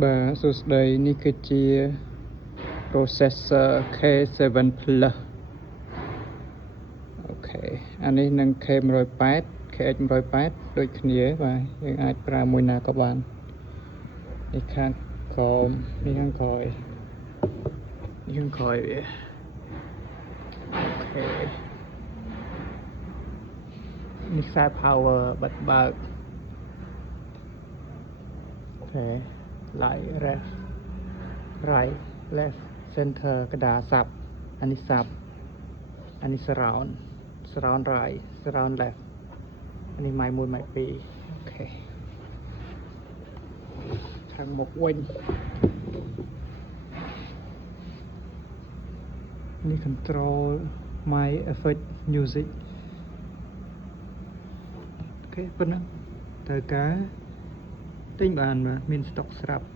បាទសួស្តីនេះគឺជា processor K7 Plus អូខេអានេះនឹង K108 KX108 ដូចគ្នាបាទយើងអាចប្រើមួយណាក៏បាននេះខាងក្រោមនេះខាងក្រោយនេះខាងក្រោយវាអូខេនេះខ្សែ power បិទបើកអូខេ light left right left center កណ្ដាលសាប់អានេះសាប់អានេះ surround right surround left អានេះម៉ៃ1ម៉ៃ2អូខេខាងមុខវិញនេះ control my effect music អូខេប៉ុណ្ណឹងត្រូវការទិញបានបាទមាន stock ស្រាប់